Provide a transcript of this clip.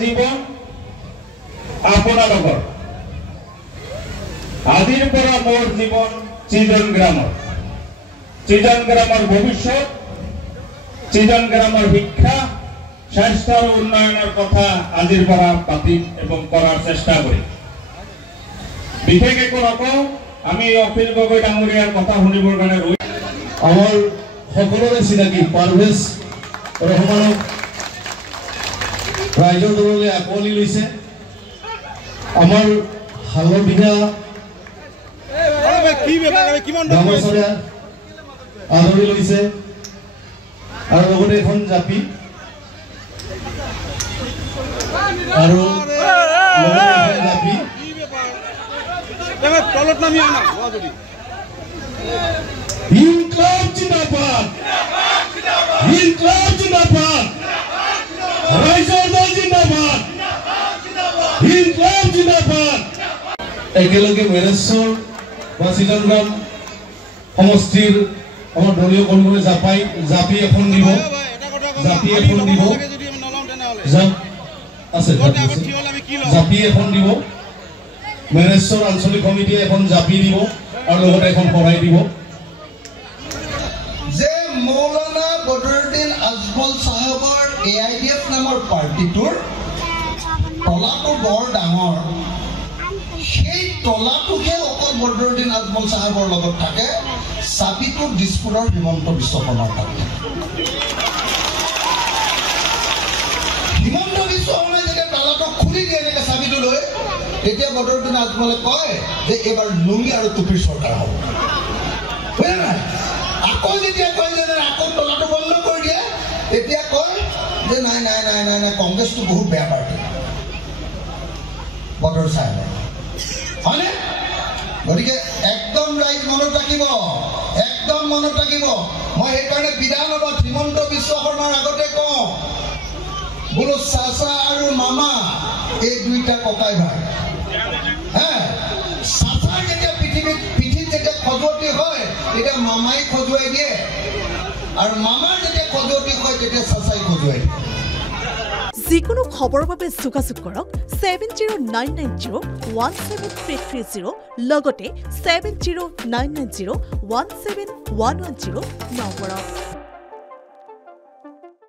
জীবন আপোনালোকৰ আজিৰ পৰা মোৰ জীবন চিজন গ্ৰামৰ ভৱিষ্যত চিজন গ্ৰামৰ শিক্ষা স্বাস্থ্য আৰু উন্নয়নৰ কথা আজিৰ পৰা পাতিম এবং কৰাৰ চেষ্টা কৰিম বিশেষ একো নকওঁ আমি অখিল গগৈ ডাঙৰীয়াৰ কথা শুনিবৰ কাৰণে ৰৈ আমাৰ সকলোৰে চিনাকি পাৰভেজ ৰহমানক ৰাইজৰ দললৈ আকোৱালি লৈছে আমাৰ হালদিঘা গামোচাৰে আদৰি লৈছে আৰু লগতে এখন জাপি আৰু জাপি তলত নামি আনা ইনকলাব জিন্দাবাদ ইনকলাব জিন্দাবাদ ৰাইজৰ দল জিন্দাবাদ ইনকলাব জিন্দাবাদ একেলগে মেৰেশ্বৰ বা চিজনগ্ৰাম সমষ্টিৰ আমাৰ দলীয় কৰ্মীয়ে জাপি এখন দিব জাপি এখন দিব মেৰেশ্বৰ আঞ্চলিক কমিটিয়ে এখন জাপি দিব আৰু লগতে এখন পঢ়াই দিব যে মৌলানা বদৰুদ্দিন আজমল সাহেবৰ AIDF নামৰ পাৰ্টিটোৰ তলাটো বৰ ডাঙৰ সেই তলাটোহে অকল বদৰুদ্দিন আজমল সাহেবৰ লগত থাকে চাবিটো দিছপুৰৰ হিমন্ত বিশ্ব শৰ্মাৰ থাকে হিমন্ত বিশ্ব শৰ্মাই যেতিয়া তলাটো খুলি দিয়ে এনেকৈ চাবিটো লৈ তেতিয়া বদৰুদ্দিন আজমলে কয় যে এইবাৰ লুঙি আৰু টুপিৰ চৰকাৰ হ'ব বুজা নাই আকৌ যেতিয়া কয় যে আকৌ তলাটো বন্ধ কৰি দিয়ে তেতিয়া কয় যে নাই নাই নাই নাই নাই কংগ্ৰেছটো বহুত বেয়া পাৰ্টি বদৰ চাহেব হয়নে গতিকে একদম ৰাইজ মনত ৰাখিব মই সেইকাৰণে বিধানসভাত হিমন্ত বিশ্ব শৰ্মাৰ আগতে কওঁ বোলো চাচা আৰু মামা এই দুইটা ককাই ভাই চাচাৰ যেতিয়া পিঠিত যেতিয়া খজুৱতি হয় তেতিয়া মামাই খজুৱাই দিয়ে আৰু মামাৰ যেতিয়া খজুৱতি হয় তেতিয়া চাচাই খজুৱাই দিয়ে যিকোনো খবৰৰ বাবে যোগাযোগ কৰক 7099017330 লগতে 7099017110 নম্বৰত